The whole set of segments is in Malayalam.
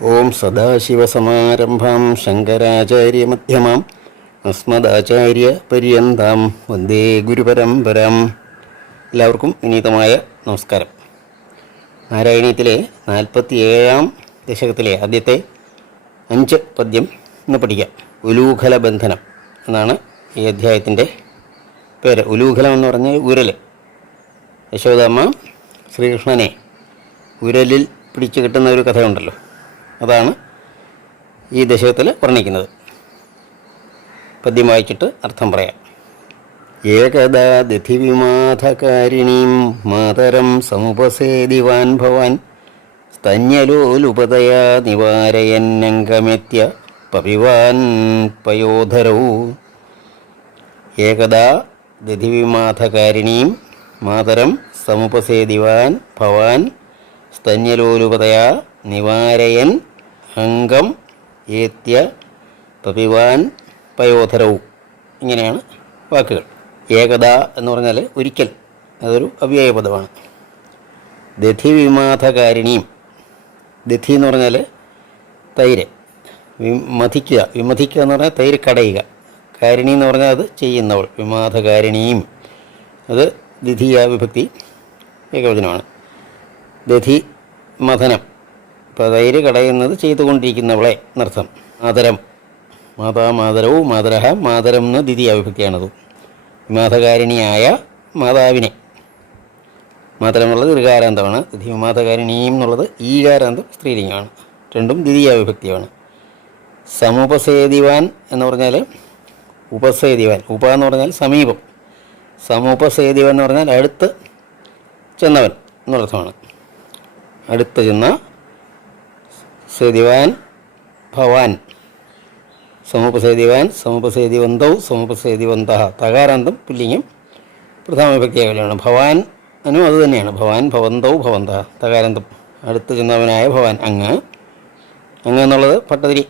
ഓം സദാശിവസമാരംഭാം ശങ്കരാചാര്യമധ്യമാം അസ്മദാചാര്യപര്യന്താം വന്ദേ ഗുരുപരമ്പരാം. എല്ലാവർക്കും വിനീതമായ നമസ്കാരം. നാരായണീയത്തിലെ നാൽപ്പത്തിയേഴാം ദശകത്തിലെ ആദ്യത്തെ അഞ്ച് പദ്യം ഇന്ന് പഠിക്കാം. ഉലൂഖല ബന്ധനം എന്നാണ് ഈ അധ്യായത്തിന്റെ പേര്. ഉലൂഖലം എന്ന് പറഞ്ഞാൽ ഉരൽ യശോദാമ്മ ശ്രീകൃഷ്ണനെ ഉരലിൽ പിടിച്ചു കിട്ടുന്ന ഒരു കഥയുണ്ടല്ലോ. അതാണ് ഈ ദശകത്തിൽ വർണിക്കുന്നത്. പദ്യം വായിച്ചിട്ട് അർത്ഥം പറയാം. ഏകദാ ദിവിമാധകാരിണീം മാതരം സമുപസേദിവാൻ ഭവാൻ സ്തന്യലോലുപതയാ നിവാരയന്നംഗമെത്യ പപിവാൻ പയോധരൗ. ഏകദാ ദധിവിമാധകാരിണീം മാതരം സമുപസേദിവാൻ ഭവാൻ സ്തന്യലോലുപതയാ നിവാരയൻ അംഗം ഏത്യ പപിവാൻ പയോധരവും ഇങ്ങനെയാണ് വാക്കുകൾ. ഏകത എന്ന് പറഞ്ഞാൽ ഒരിക്കൽ. അതൊരു അവ്യയ പദമാണ്. ദധിവിമാധകാരിണിയും ദധി എന്ന് പറഞ്ഞാൽ തൈര്. വിമധിക്കുക വിമധിക്കുക എന്ന് പറഞ്ഞാൽ തൈര് കടയുക. കാരിണി എന്ന് പറഞ്ഞാൽ അത് ചെയ്യുന്നവൾ. വിമാധകാരിണിയും അത് ദിധിയ വിഭക്തി ഏകവചനമാണ്. ദധി മഥനം. ഇപ്പോൾ തൈര് കടയുന്നത് ചെയ്തുകൊണ്ടിരിക്കുന്നവളെ എന്നർത്ഥം മാതരം. മാതാ മാതരവും മാതരഹ മാതരം എന്ന് ദ്വിതീയ വിഭക്തിയാണത് വിമാതകാരിണിയായ മാതാവിനെ. മാതരം എന്നുള്ളത് ദീർഘാരാന്തമാണ് വിമാതകാരിണിയും എന്നുള്ളത് ഈകാരാന്തം സ്ത്രീലിംഗമാണ്. രണ്ടും ദ്വിതീയ വിഭക്തിയാണ് സമുപസേതിവാൻ എന്ന് പറഞ്ഞാൽ ഉപസേതിവാൻ. ഉപ എന്ന് പറഞ്ഞാൽ സമീപം. സമുപസേദിവാൻ എന്ന് പറഞ്ഞാൽ അടുത്ത് ചെന്നവൻ എന്നർത്ഥമാണ് അടുത്ത് ചെന്ന സേദിവാൻ ഭവാൻ. സമുപസേദിവാൻ സമുപസേദിവന്തൗ സമുപസേദിവന്ത തകാരാന്തം പുല്ലിങ്ങും പ്രധാന വിഭക്തിയാകലാണ് ഭവാൻ അനും അത് തന്നെയാണ്. ഭവാൻ ഭവന്തൗ ഭവന്ത. തകാരാന്തം. അടുത്ത് ചെന്നവനായ ഭവാൻ അങ്ങ്. അങ്ങ് എന്നുള്ളത് ഭട്ടതിരി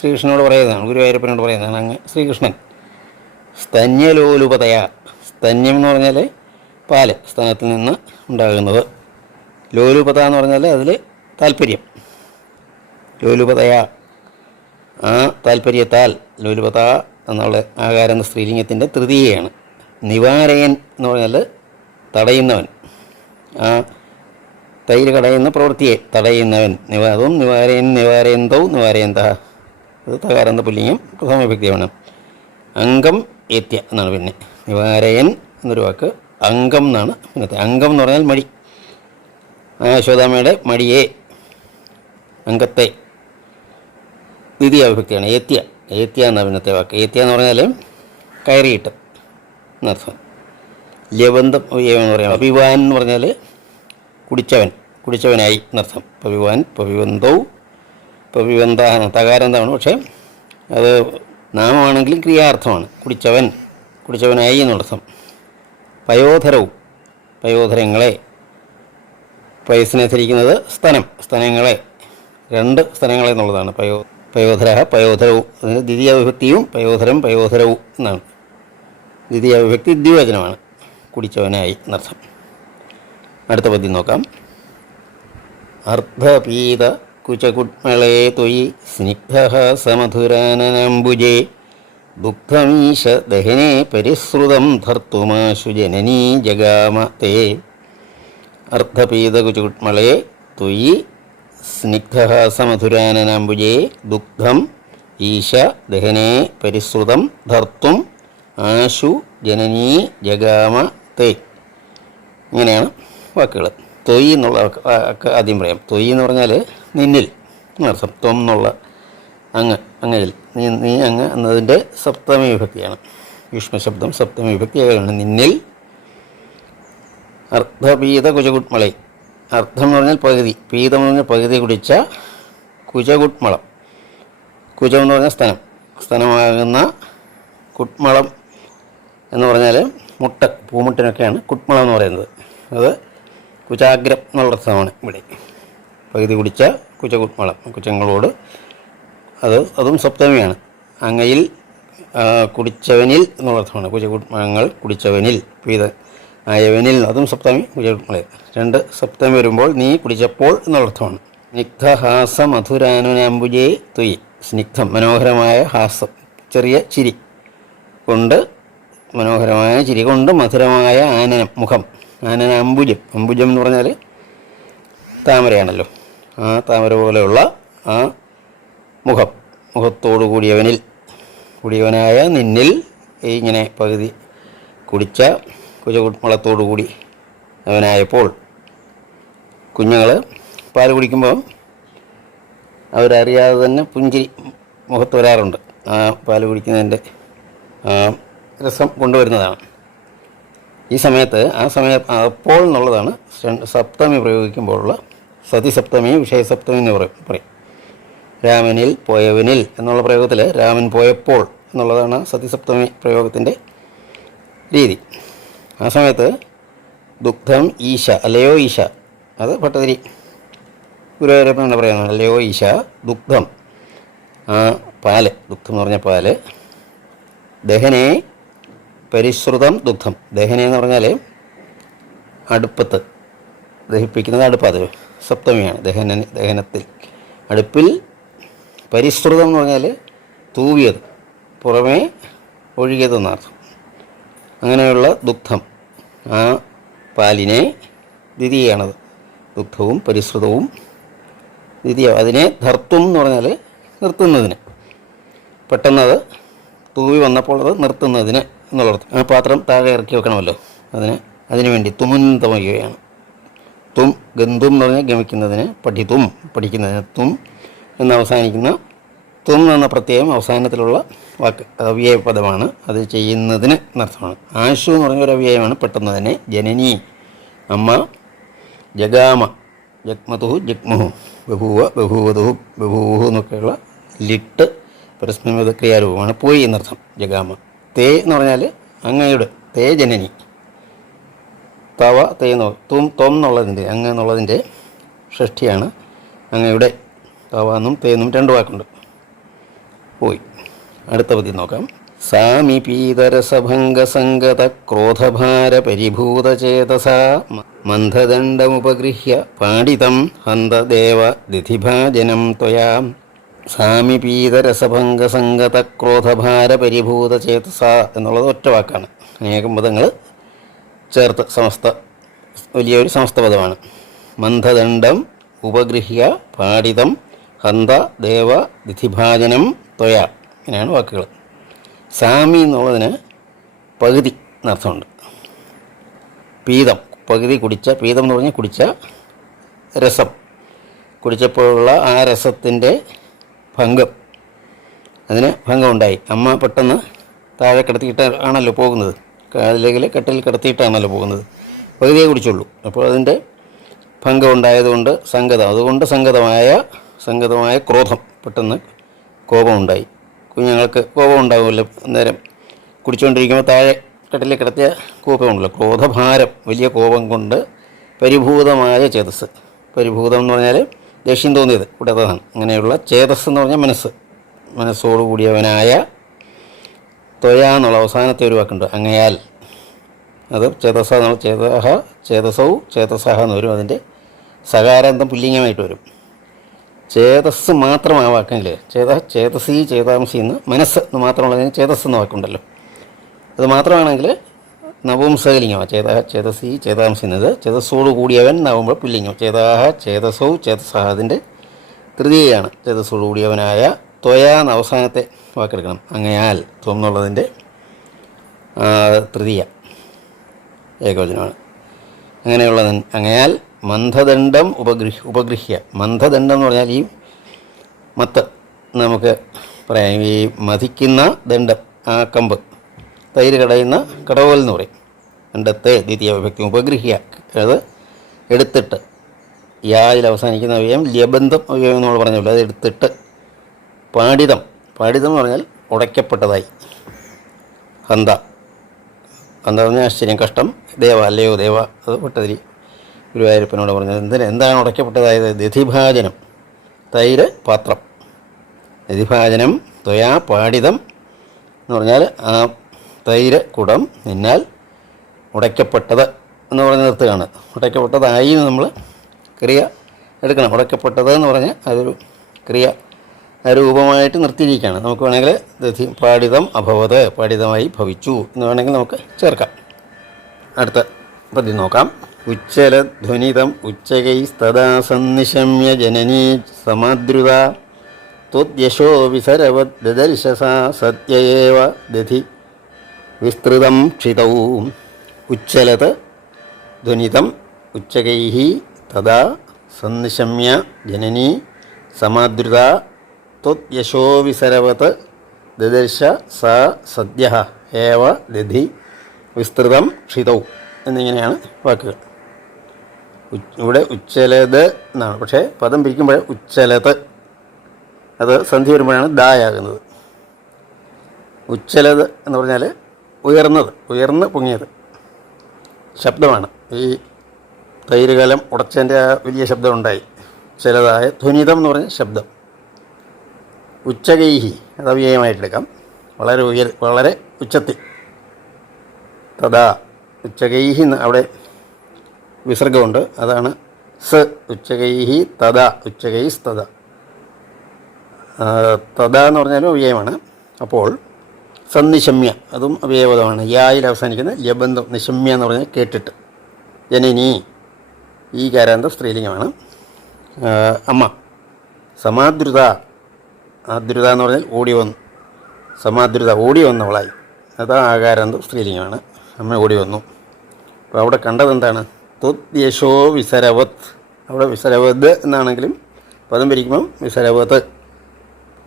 ശ്രീകൃഷ്ണനോട് പറയുന്നതാണ്. ഗുരുവായൂരപ്പനോട് പറയുന്നതാണ് അങ്ങ് ശ്രീകൃഷ്ണൻ. സ്തന്യലോലുപതയ. സ്തന്യം എന്ന് പറഞ്ഞാൽ പാൽ സ്ഥാനത്ത് നിന്ന് ഉണ്ടാകുന്നത്. ലോലുപത എന്ന് പറഞ്ഞാൽ അതിൽ താല്പര്യം. ലോലുപതയ. ആ താല്പര്യത്താൽ ലോലുപത എന്നുള്ള ആകാരം എന്ന സ്ത്രീലിംഗത്തിന്റെ തൃതീയയാണ്. നിവാരയൻ എന്ന് പറഞ്ഞാൽ തടയുന്നവൻ. ആ തൈര് കടയുന്ന പ്രവൃത്തിയെ തടയുന്നവൻ. നിവാദവും നിവാരയൻ നിവാരയന്തൗ നിവാരയന്ത. അത് തകാരന്ത പുല്ലിംഗം പ്രഥമ വ്യക്തിയാണ്. അംഗം ഏത്യ എന്നാണ് പിന്നെ. നിവാരയൻ എന്നൊരു വാക്ക് അംഗം എന്നാണ് പിന്നത്തെ. അംഗം എന്ന് പറഞ്ഞാൽ മടി. യശോദാമയുടെ മടിയെ അംഗത്തെ. ദ്വിതീയ വിഭക്തിയാണ് ഏത്യ. ഏത്യ എന്ന പിന്നത്തെ വാക്ക്. ഏത്യ എന്ന് പറഞ്ഞാൽ കയറിയിട്ട് എന്നർത്ഥം ലബന്ധം എന്ന് പറയാം. അഭിവാൻ എന്ന് പറഞ്ഞാൽ കുടിച്ചവൻ. കുടിച്ചവനായി എന്നർത്ഥം പവിവാൻ പവിവന്തവും പവിവന്ത തകാരന്താണ് പക്ഷേ അത് നാമമാണെങ്കിലും ക്രിയാർത്ഥമാണ്. കുടിച്ചവൻ കുടിച്ചവനായി എന്നർത്ഥം പയോധരവും പയോധരങ്ങളെ. പയസ്സിനെ ധരിക്കുന്നത് സ്തനം സ്തനങ്ങളെ. രണ്ട് സ്തനങ്ങളെ എന്നുള്ളതാണ്. പയോ പയോധര പയോധരവും ദ്വിതീയ വിഭക്തിയും പയോധരം പയോധരവും എന്നാണ്. ദ്വിതീയ വിഭക്തി ദ്വിവചനമാണ്. കുടിച്ചവനായി എന്നർത്ഥം. അടുത്ത പദ്യം നോക്കാം. അർദ്ധപീത കുചകുട്മളേ ത്വയി സ്നിഗ്ധ സമധുരാനനംബുജേ. ദുഃഖമീശ ദഹനെ പരിസൃതം ധർത്തുമാശു ജനനീ ജഗാമ തേ. അർദ്ധപീതകുചുകുട്മളേ ത്വയി സ്നിഗ്ധഹാസമധുരാനനാംബുജേ ദുഗ്ധം ഈശ ദഹനേ പരിസൃതം ധർത്തും ആശു ജനനീ ജഗാമ തേ ഇങ്ങനെയാണ് വാക്കുകൾ തൊയ് എന്നുള്ള ആദ്യം പറയാം. തൊയ് എന്ന് പറഞ്ഞാൽ നിന്നിൽ. എന്നർത്ഥം ത്വം എന്നുള്ള അങ്ങ് അങ്ങയിൽ. നീ നീ അങ്ങ് എന്നതിന്റെ സപ്തമി വിഭക്തിയാണ്. യുഷ്മശബ്ദം സപ്തമി വിഭക്തിയാണ് നിന്നിൽ. അർദ്ധപീത കുജകുട്മളെ. അർദ്ധം എന്ന് പറഞ്ഞാൽ പകുതി പീതം എന്ന് പറഞ്ഞാൽ പകുതി കുടിച്ച കുജകുട്മളം. കുജം എന്ന് പറഞ്ഞാൽ സ്ഥലം സ്ഥലമാകുന്ന കുട്മളം എന്ന് പറഞ്ഞാൽ മുട്ട പൂമുട്ടിനൊക്കെയാണ് കുട്മളം എന്ന് പറയുന്നത്. അത് കുചാഗ്രം എന്നുള്ള അർത്ഥമാണ് ഇവിടെ. പകുതി കുടിച്ച കുചകുട്മളം കുജങ്ങളോട് അത് അതും സപ്തമിയാണ്. അങ്ങയിൽ കുടിച്ചവനിൽ എന്നുള്ള അർത്ഥമാണ്. കുചകുട്മങ്ങൾ കുടിച്ചവനിൽ പീത ആയവനിൽ അതും സപ്തമി രണ്ട് സപ്തമി വരുമ്പോൾ നീ കുടിച്ചപ്പോൾ എന്നുള്ള അർത്ഥമാണ് സ്നിഗ്ധഹാസ മധുരാനുനാംബുജേ തുയി സ്നിഗ്ധം മനോഹരമായ ഹാസം ചെറിയ ചിരി കൊണ്ട് മനോഹരമായ ചിരി കൊണ്ട് മധുരമായ ആനനം മുഖം. ആനന അംബുജം അമ്പുജം എന്ന് പറഞ്ഞാൽ താമരയാണല്ലോ. ആ താമര പോലെയുള്ള ആ മുഖം. മുഖത്തോടു കൂടിയവനിൽ കൂടിയവനായ നിന്നിൽ ഇങ്ങനെ പകുതി കുടിച്ച കുജകുട്മളത്തോടു കൂടി അവനായപ്പോൾ കുഞ്ഞുങ്ങൾ പാൽ കുടിക്കുമ്പോൾ അവരറിയാതെ തന്നെ പുഞ്ചിരി മുഖത്ത് വരാറുണ്ട്. ആ പാൽ കുടിക്കുന്നതിന്റെ രസം കൊണ്ടുവരുന്നതാണ്. ഈ സമയത്ത് ആ സമയത്ത് അപ്പോൾ എന്നുള്ളതാണ് സപ്തമി പ്രയോഗിക്കുമ്പോഴുള്ള സതിസപ്തമി വിഷയസപ്തമി എന്ന് പറയും പറയും. രാമനിൽ പോയവനിൽ എന്നുള്ള പ്രയോഗത്തിൽ രാമൻ പോയപ്പോൾ എന്നുള്ളതാണ് സതിസപ്തമി പ്രയോഗത്തിന്റെ രീതി. ആ സമയത്ത് ദുഗ്ധം ഈശ അല്ലയോ ഈശ. അത് ഭട്ടതിരി. ഗുരുവായൂരപ്പനാണ് പറയുന്നത് അല്ലയോ ഈശ ദുഗ്ധം. ആ പാൽ ദുഗ്ധം എന്ന് പറഞ്ഞ പാൽ. ദഹനെ പരിശ്രുതം ദുഗ്ധം. ദഹന എന്ന് പറഞ്ഞാൽ അടുപ്പത്ത്. ദഹിപ്പിക്കുന്നത് അടുപ്പത് സപ്തമിയാണ് ദഹന ദഹനത്തിൽ. അടുപ്പിൽ പരിശ്രുതം എന്ന് പറഞ്ഞാൽ തൂവിയത്. പുറമേ ഒഴുകിയതെന്നർത്ഥം അങ്ങനെയുള്ള ദുഗ്ധം. ആ പാലിനെ ദ്വിതീയാണത്. ദുഗ്ധവും പരിശ്രുതവും ദ്വിതീയ. അതിനെ ധർത്തും എന്ന് പറഞ്ഞാൽ നിർത്തുന്നതിന്. പെട്ടെന്നത് തൂവി വന്നപ്പോൾ അത് നിർത്തുന്നതിന് എന്നുള്ളത് ആ പാത്രം താഴെ ഇറക്കി വെക്കണമല്ലോ. അതിന് അതിന് വേണ്ടി തുമുന്തമയുകയാണ് തും ഗന്തും എന്ന് പറഞ്ഞാൽ ഗമിക്കുന്നതിന് പഠിതും പഠിക്കുന്നതിന് തും എന്ന് അവസാനിക്കുന്ന തും എന്ന പ്രത്യയം അവസാനത്തിലുള്ള വാക്ക്. അത് അവ്യയ പദമാണ് അത് ചെയ്യുന്നതിന് എന്നർത്ഥമാണ് ആശു എന്ന് പറഞ്ഞ ഒരു അവ്യയമാണ് പെട്ടെന്ന് തന്നെ. ജനനി അമ്മ ജഗാമ ജഗ്മതു ജഗ്മുഹു. ബഹുവ ബഹുവധു ബഹൂഹു എന്നൊക്കെയുള്ള ലിട്ട് പരസ്മൃത ക്രിയാരൂപമാണ് പോയി എന്നർത്ഥം. ജഗാമ. തേ എന്ന് പറഞ്ഞാൽ അങ്ങയുടെ തേ ജനനി. തവ തേ എന്ന് തും തൊം എന്നുള്ളതിന്റെ അങ്ങ എന്നുള്ളതിന്റെ ഷഷ്ടിയാണ് അങ്ങയുടെ തവ എന്നും തേ എന്നും രണ്ട് വാക്കുണ്ട്. പോയി. അടുത്ത പതി നോക്കാം. സാമിപീതരസഭംഗസംഗത ക്രോധഭാര പരിഭൂതചേതസ മന്ദദണ്ഡമുപഗൃഹ്യ പാടിതം ഹന്തദേവ ദിധിഭാജനം ത്വയാ. സാമിപീതരസഭംഗസംഗത ക്രോധഭാര പരിഭൂതചേതസ എന്നുള്ളത് ഒറ്റ വാക്കാണ്. അനേകം പദങ്ങൾ ചേർത്ത് സമസ്ത വലിയൊരു സമസ്ത പദമാണ് മന്ദദണ്ഡം ഉപഗൃഹ്യ പാടിതം ഹന്ത ദേവ ദിധിഭാജനം ത്വയ. ഇങ്ങനെയാണ് വാക്കുകൾ. സാമി എന്നുള്ളതിന് പകുതി എന്നർത്ഥമുണ്ട് പീതം പകുതി കുടിച്ച പീതം എന്ന് പറഞ്ഞാൽ കുടിച്ച രസം. കുടിച്ചപ്പോഴുള്ള ആ രസത്തിന്റെ ഭംഗം. അതിന് ഭംഗമുണ്ടായി. അമ്മ പെട്ടെന്ന് താഴെ കിടത്തിയിട്ട് ആണല്ലോ പോകുന്നത്. അല്ലെങ്കിൽ കെട്ടിൽ കിടത്തിയിട്ടാണല്ലോ പോകുന്നത്. പകുതിയെ കുടിച്ചുള്ളൂ. അപ്പോൾ അതിന്റെ ഭംഗം ഉണ്ടായതുകൊണ്ട് സംഗതം അതുകൊണ്ട് സംഗതമായ സംഗതമായ ക്രോധം പെട്ടെന്ന് കോപമുണ്ടായി. കുഞ്ഞുങ്ങൾക്ക് കോപം ഉണ്ടാകുമല്ലോ അന്നേരം കുടിച്ചുകൊണ്ടിരിക്കുമ്പോൾ താഴെ കട്ടിൽ കിടത്തിയ കോപമുണ്ടല്ലോ ക്രോധഭാരം വലിയ കോപം കൊണ്ട് പരിഭൂതമായ ചേതസ്. പരിഭൂതം എന്ന് പറഞ്ഞാൽ ദേഷ്യം തോന്നിയത് അതാണ് അങ്ങനെയുള്ള ചേതസ് എന്ന് പറഞ്ഞാൽ മനസ്സ്. മനസ്സോടുകൂടിയവനായ ത്വയ എന്നുള്ള അവസാനത്തെ ഒരു വാക്കുണ്ട് അങ്ങയാൽ. അത് ചേതസ എന്നുള്ള ചേതഹ ചേതസവും ചേതസഹ എന്ന് വരും. അതിന്റെ സകാരാന്തം പുല്ലിംഗമായിട്ട് വരും. ചേതസ് മാത്രം ആ വാക്കെങ്കിൽ ചേത ചേതസി ചേതാംസി എന്ന് മനസ്സ് എന്ന് മാത്രമുള്ളതിന് ചേതസ് എന്ന വാക്കുണ്ടല്ലോ. അത് മാത്രമാണെങ്കിൽ നപുംസകലിംഗമാണ് ചേത ചേതസി ചേതാംസി എന്നത് ചേതസ്സോട് കൂടിയവൻ എന്നാവുമ്പോൾ പുല്ലിംഗം. ചേതാഹ ചേതസോ ചേതസഹ അതിന്റെ തൃതീയാണ് ചേതസ്സോട് കൂടിയവനായ ത്വയാ എന്ന അവസാനത്തെ വാക്കെടുക്കണം. അങ്ങയാൽ ത്വം എന്നുള്ളതിന്റെ തൃതീയ ഏകവചനമാണ്. അങ്ങനെയുള്ളതിന് അങ്ങയാൽ മന്ദദണ്ഡം ഉപഗൃഹ ഉപഗൃഹ്യ. മന്ദദണ്ഡം എന്ന് പറഞ്ഞാൽ ഈ മത്ത് നമുക്ക് പറയാം. ഈ മതിക്കുന്ന ദണ്ഡം ആ കമ്പ് തൈര് കടയുന്ന കടവൽ എന്ന് പറയും. ദണ്ഡത്തെ ദ്വിതീയ വിഭക്തി ഉപഗൃഹ്യ. അത് എടുത്തിട്ട് യായിൽ അവസാനിക്കുന്ന അവയം ലബന്ധം അവയം നമ്മൾ പറഞ്ഞല്ലോ. അത് എടുത്തിട്ട് പാടിതം. പാടിതം എന്ന് പറഞ്ഞാൽ ഉടയ്ക്കപ്പെട്ടതായി. ഹന്ത. ഹന്ത പറഞ്ഞാൽ ആശ്ചര്യം കഷ്ടം. ദേവ അല്ലയോ ദേവ. അത് പെട്ടതിരി ഗുരുവായൂരപ്പനോട് പറഞ്ഞത് എന്തിന് എന്താണ് ഉടയ്ക്കപ്പെട്ടതായത്? ദധിഭാജനം തൈര് പാത്രം. ദധിഭാജനം ത്വയാ പാടിതം എന്ന് പറഞ്ഞാൽ ആ തൈര് കുടം നിന്നാൽ ഉടയ്ക്കപ്പെട്ടത് എന്ന് പറഞ്ഞ് നിർത്തുകയാണ്. ഉടയ്ക്കപ്പെട്ടതായി നമ്മൾ ക്രിയ എടുക്കണം. ഉടയ്ക്കപ്പെട്ടത് എന്ന് പറഞ്ഞാൽ അതൊരു ക്രിയ രൂപമായിട്ട് നിർത്തിയിരിക്കുകയാണ്. നമുക്ക് വേണമെങ്കിൽ ദധി പാടിതം അഭവത് പാടിതമായി ഭവിച്ചു എന്ന് വേണമെങ്കിൽ നമുക്ക് ചേർക്കാം. അടുത്ത പദ്യം നോക്കാം. ഉച്ചലധ്വനിതം ഉച്ചകൈസ്തദാസന്നിശമ്യ ജനനീ സമാദ്രുത ത്വദ്യശോ വിസരവത് ദദർശസാ സത്യയേവ ദധി വിസ്തൃതം ക്ഷിതൗ ഉച്ചലത് ധ്വനിതം ഉച്ചകൈ തഥാ സന്നിശമ്യ ജനനീ സമാദ്രുത ത്വദ്യശോ വിസരവത് ദദർശ സ സദ്യ ഏവ ദധി വിസ്തൃതം ക്ഷിതൗ എന്നിങ്ങനെയാണ് വാക്കുകൾ. ഇവിടെ ഉച്ചലത് എന്നാണ്. പക്ഷേ പദം പിരിക്കുമ്പോൾ ഉച്ചലത്. അത് സന്ധി വരുമ്പോഴാണ് ദായാകുന്നത്. ഉച്ചലത് എന്ന് പറഞ്ഞാൽ ഉയർന്നത് ഉയർന്ന് പൊങ്ങിയത്. ശബ്ദമാണ്. ഈ തൈരുകലം ഉടച്ചതിന്റെ ആ വലിയ ശബ്ദം ഉണ്ടായി. ചിലതായ ധ്വനിതം എന്ന് പറഞ്ഞ ശബ്ദം. ഉച്ചകൈഹി അത് അവ്യയമായിട്ടെടുക്കാം. വളരെ ഉയർ വളരെ ഉച്ചത്തിൽ. തഥാ ഉച്ചകൈഹി അവിടെ വിസർഗമുണ്ട്. അതാണ് സ് ഉച്ചകൈഹി തദ ഉച്ചകൈ സ്തദ. തഥ എന്ന് പറഞ്ഞാലും അവ്യയമാണ്. അപ്പോൾ സന്നിശമ്യ അതും അവയവതമാണ് യായിൽ അവസാനിക്കുന്ന ലബന്ധം നിശമ്യ എന്ന് പറഞ്ഞാൽ കേട്ടിട്ട്. ജനനി ഈ കാരാന്തം സ്ത്രീലിംഗമാണ്. അമ്മ സമാദ്രുത. ആദ്രുത എന്ന് പറഞ്ഞാൽ ഓടി വന്നു. സമാദ്രുത ഓടി വന്നവളായി. അതാ ആകാരാന്തം സ്ത്രീലിംഗമാണ്. അമ്മ ഓടി വന്നു. അപ്പോൾ അവിടെ കണ്ടത് എന്താണ് ത്വദ്യശോ വിസരവത്. അവിടെ വിസരവത് എന്നാണെങ്കിലും പദം പിരിക്കുമ്പം വിസരവത്.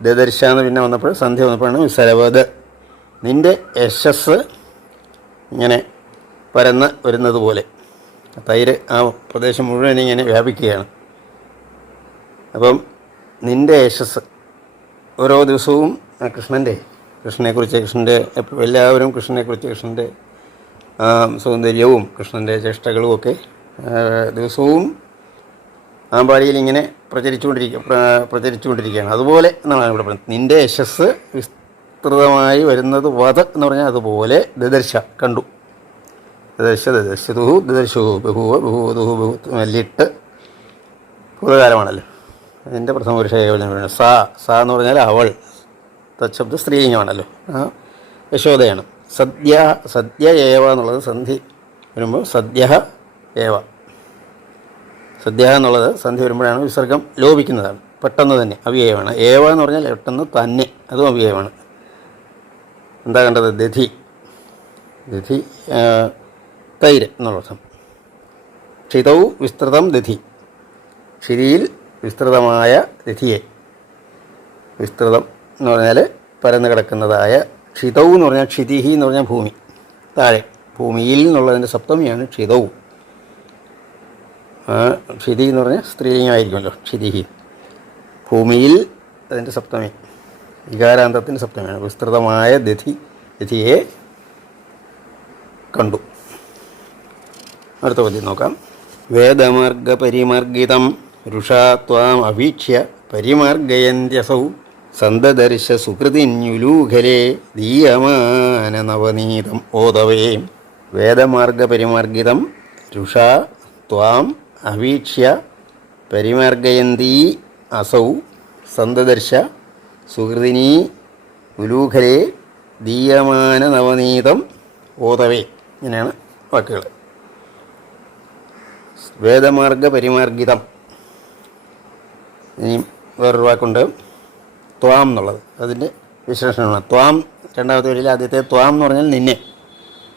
ദദർശ എന്ന് പിന്നെ വന്നപ്പോൾ സന്ധ്യ വന്നപ്പോഴാണ് വിസരവത്. നിന്റെ യശസ് ഇങ്ങനെ പരന്ന് വരുന്നത് പോലെ തൈര് ആ പ്രദേശം മുഴുവൻ ഇങ്ങനെ വ്യാപിക്കുകയാണ്. അപ്പം നിന്റെ യശസ് ഓരോ ദിവസവും കൃഷ്ണന്റെ കൃഷ്ണനെക്കുറിച്ച് കൃഷ്ണന്റെ എല്ലാവരും കൃഷ്ണനെക്കുറിച്ച് കൃഷ്ണന്റെ സൗന്ദര്യവും കൃഷ്ണന്റെ ചേഷ്ടകളും ഒക്കെ ദിവസവും ആമ്പാടിയിൽ ഇങ്ങനെ പ്രചരിച്ചുകൊണ്ടിരിക്കുക പ്രചരിച്ചുകൊണ്ടിരിക്കുകയാണ്. അതുപോലെ എന്നാണ് ഇവിടെ പറയുന്നത് നിന്റെ യശസ് വിസ്തൃതമായി വരുന്നത് വധ എന്ന് പറഞ്ഞാൽ അതുപോലെ ദദർശ കണ്ടു. ദദർശ ദദർശതു ദദർശു ബഹുവ ബഹുവധു ബഹു മല്ലിട്ട്. ഭൂതകാലമാണല്ലോ. അതിന്റെ പ്രഥമ പുരുഷ ഏകവചനം സാ സാ എന്ന് പറഞ്ഞാൽ അവൾ. തച്ചബ്ദ സ്ത്രീലിംഗമാണല്ലോ. യശോദയാണ്. സദ്യ സദ്യ ഏവ എന്നുള്ളത് സന്ധി വരുമ്പോൾ സദ്യ ഏവ. സദ്യ എന്നുള്ളത് സന്ധി വരുമ്പോഴാണ് വിസർഗം ലോപിക്കുന്നതാണ്. പെട്ടെന്ന് തന്നെ അവ്യയമാണ്. ഏവ എന്ന് പറഞ്ഞാൽ പെട്ടെന്ന് തന്നെ അതും അവ്യയമാണ്. എന്താ കണ്ടത്? ദധി. ദധി തൈര് എന്നുള്ളർത്ഥം ക്ഷിതൗ വിസ്തൃതം ദധി. ക്ഷിരിയിൽ വിസ്തൃതമായ ദധിയെ. വിസ്തൃതം എന്ന് പറഞ്ഞാൽ പരന്നു കിടക്കുന്നതായ ക്ഷിതൗ എന്ന് പറഞ്ഞാൽ ക്ഷിതിഹി എന്ന് പറഞ്ഞാൽ ഭൂമി. താഴെ. ഭൂമിയിൽ എന്നുള്ളതിന്റെ സപ്തമിയാണ് ക്ഷിതവ് ക്ഷിതി എന്ന് പറഞ്ഞാൽ സ്ത്രീലിംഗമായിരിക്കുമല്ലോ ക്ഷിതിഹി. ഭൂമിയിൽ അതിന്റെ സപ്തമി. വികാരാന്തത്തിന്റെ സപ്തമിയാണ്. വിസ്തൃതമായ ദധി ദധിയെ കണ്ടു. അടുത്ത പദ്യം നോക്കാം. വേദമാർഗ പരിമാർഗിതം രുഷാ ത്വാം അഭീക്ഷ്യ പരിമാർഗയന്ത്യസൗ. സന്തദർശ സുഹൃതിന്യുലൂഖലേ ദീയമാന നവനീതം ഓതവേ. വേദമാർഗ പരിമാർഗിതം രുഷാ ത്വാം അവീക്ഷ്യ പരിമാർഗയന്തീ അസൗ. സന്തദർശ സുഹൃതിനീ ഉലൂഖലേ ദീയമാന നവനീതം ഓതവേ. ഇങ്ങനെയാണ് വാക്കുകൾ വേദമാർഗ പരിമാർഗിതം. ഇനി വേറൊരു വാക്കുണ്ട്. ത്വാം എന്നുള്ളത്. അതിന്റെ വിശേഷണമാണ് ത്വാം രണ്ടാമത്തെ വരിയിൽ ആദ്യത്തെ ത്വാം എന്ന് പറഞ്ഞാൽ നിന്നെ.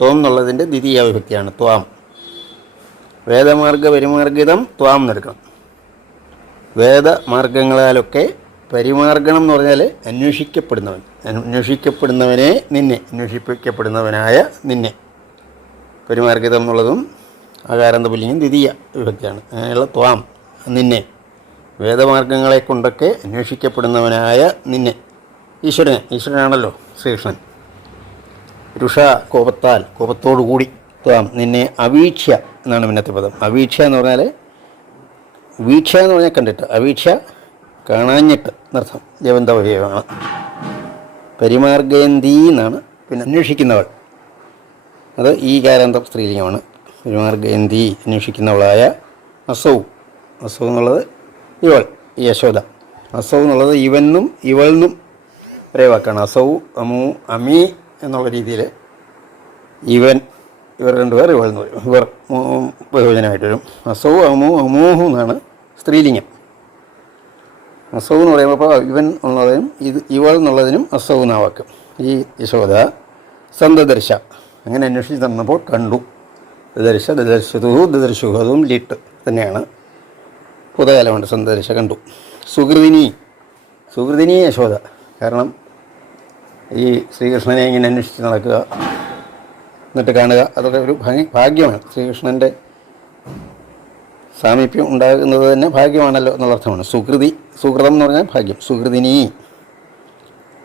ത്വം എന്നുള്ളതിന്റെ ദ്വിതീയ വിഭക്തിയാണ് ത്വാം. വേദമാർഗ പരിമാർഗിതം ത്വാം എന്നെടുക്കണം വേദമാർഗങ്ങളാലൊക്കെ പരിമാർഗണം എന്ന് പറഞ്ഞാൽ അന്വേഷിക്കപ്പെടുന്നവൻ. അന്വേഷിക്കപ്പെടുന്നവനെ നിന്നെ. അന്വേഷിപ്പിക്കപ്പെടുന്നവനായ നിന്നെ. പരിമാർഗിതം എന്നുള്ളതും ആകാരാന്ത പുല്ലിങ്ങും ദ്വിതീയ വിഭക്തിയാണ് അങ്ങനെയുള്ള ത്വാം നിന്നെ. വേദമാർഗങ്ങളെ കൊണ്ടൊക്കെ അന്വേഷിക്കപ്പെടുന്നവനായ നിന്നെ. ഈശ്വരനെ ഈശ്വരനാണല്ലോ ശ്രീകൃഷ്ണൻ. രുഷ കോപത്താൽ കോപത്തോടുകൂടി താം നിന്നെ അവീക്ഷ്യ എന്നാണ് പിന്നത്തെ പദം. അവീക്ഷ എന്ന് പറഞ്ഞാൽ വീക്ഷ എന്ന് പറഞ്ഞാൽ കണ്ടിട്ട് അവീക്ഷ കാണാഞ്ഞിട്ട് എന്നർത്ഥം. ജവന്തവയമാണ് പരിമാർഗയന്തി എന്നാണ് പിന്നെ അന്വേഷിക്കുന്നവൾ. അത് ഈ കാരാന്തം സ്ത്രീലിംഗമാണ്. പരിമാർഗന്തി അന്വേഷിക്കുന്നവളായ അസൗ. അസൗ എന്നുള്ളത് ഇവൾ യശോദ. അസൗ എന്നുള്ളത് ഇവനും ഇവൾന്നും ഒരേ വാക്കാണ്. അസൗ അമു അമി എന്നുള്ള രീതിയിൽ ഇവൻ ഇവർ രണ്ടുപേർ ഇവൾ എന്ന് പറയും. ഇവർ പ്രയോജനമായിട്ട് വരും. അസൗ അമു അമൂഹു എന്നാണ് സ്ത്രീലിംഗം. അസൗ എന്ന് പറയുമ്പോൾ ഇവൻ എന്നുള്ളതിനും ഇത് ഇവൾ എന്നുള്ളതിനും അസൗ എന്നാ വാക്ക്. ഈ യശോദ സന്തദർശ. അങ്ങനെ അന്വേഷിച്ച് തന്നപ്പോൾ കണ്ടു. ദർശ ദർശതു ദർശുഹതും ലിട്ട് തന്നെയാണ്. ഭൂതകാലമുണ്ട് സന്ദർശ കണ്ടു. സുഹൃതിനി. സുഹൃതിനി യശോദ. കാരണം ഈ ശ്രീകൃഷ്ണനെ ഇങ്ങനെ അന്വേഷിച്ച് നടക്കുക എന്നിട്ട് കാണുക അതൊക്കെ ഒരു ഭംഗി ഭാഗ്യമാണ്. ശ്രീകൃഷ്ണന്റെ സാമീപ്യം ഉണ്ടാകുന്നത് തന്നെ ഭാഗ്യമാണല്ലോ എന്നുള്ള അർത്ഥമാണ്. സുഹൃതി സുഹൃതം എന്ന് പറഞ്ഞാൽ ഭാഗ്യം. സുഹൃതിനി.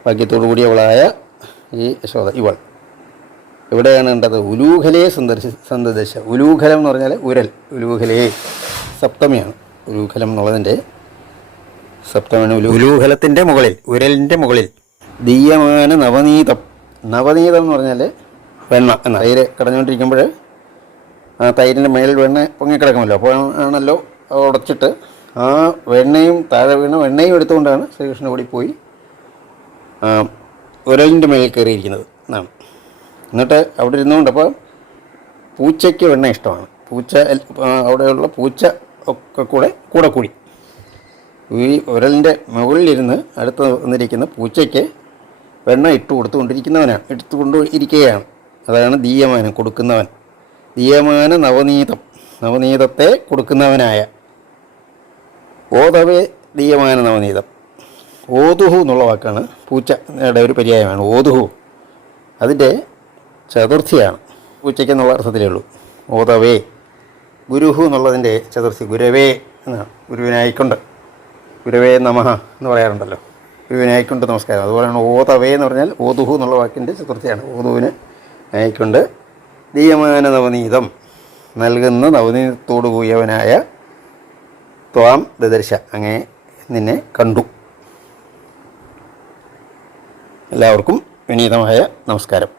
ഭാഗ്യത്തോടു കൂടിയവളായ ഈ യശോദ ഇവൾ. എവിടെയാണ് കണ്ടത്? ഉലൂഖലയെ സന്ദർശി സന്ദർശ ഉലൂഖലം എന്ന് പറഞ്ഞാൽ ഉരൽ. ഉലൂഖലയെ സപ്തമിയാണ്. ഉലൂഖലം എന്നുള്ളതിന്റെ സപ്തമാണ് ഉലൂ ഉലൂഖലത്തിന്റെ മുകളിൽ ഉരലിന്റെ മുകളിൽ. ദീയമാന നവനീതം നവനീതം എന്ന് പറഞ്ഞാൽ വെണ്ണ എന്ന തൈര് കടഞ്ഞുകൊണ്ടിരിക്കുമ്പോൾ ആ തൈരിന്റെ മേളിൽ വെണ്ണ പൊങ്ങിക്കിടക്കുമല്ലോ. അപ്പോൾ ആണല്ലോ ഉടച്ചിട്ട് ആ വെണ്ണയും താഴെ വീണ വെണ്ണയും എടുത്തുകൊണ്ടാണ് ശ്രീകൃഷ്ണൻ ഓടി പോയി ഉരലിന്റെ മേളിൽ കയറിയിരിക്കുന്നത് എന്നാണ്. എന്നിട്ട് അവിടെ ഇരുന്നുകൊണ്ട് അപ്പോൾ പൂച്ചയ്ക്ക് വെണ്ണ ഇഷ്ടമാണ്. പൂച്ച അവിടെയുള്ള പൂച്ച ഒക്കെ കൂടെ കൂടെ കൂടി. ഈ ഉരലിന്റെ മുകളിലിരുന്ന് അടുത്ത് വന്നിരിക്കുന്ന പൂച്ചയ്ക്ക് വെണ്ണ ഇട്ട് കൊടുത്തുകൊണ്ടിരിക്കുന്നവനാണ് എടുത്തുകൊണ്ട് ഇരിക്കുകയാണ് അതാണ് ദീയമാനം കൊടുക്കുന്നവൻ. ദീയമാന നവനീതം നവനീതത്തെ കൊടുക്കുന്നവനായ. ഓതവേ ദീയമാന നവനീതം. ഓതുഹു എന്നുള്ള വാക്കാണ് പൂച്ചയുടെ ഒരു പര്യായമാണ് ഓതുഹു. അതിന്റെ ചതുർത്ഥിയാണ് പൂച്ചയ്ക്ക് എന്നുള്ള അർത്ഥത്തിലേ ഉള്ളൂ. ഓതവേ. ഗുരുഹു എന്നുള്ളതിന്റെ ചതുർത്ഥി ഗുരവേ എന്നാണ് ഗുരുവിനായിക്കൊണ്ട് ഗുരുവേ നമഹ എന്ന് പറയാറുണ്ടല്ലോ. ഗുരുവിനായിക്കൊണ്ട് നമസ്കാരം. അതുപോലെയാണ് ഓതവേ എന്ന് പറഞ്ഞാൽ ഓതുഹു എന്നുള്ള വാക്കിന്റെ ചതുർത്ഥിയാണ്. ഓതുവിന് ആയിക്കൊണ്ട് ദീയമാന നവനീതം നൽകുന്ന നവനീതത്തോടു കൂടിയവനായ ത്വാം ദദർശ. അങ്ങനെ നിന്നെ കണ്ടു. എല്ലാവർക്കും വിനീതമായ നമസ്കാരം.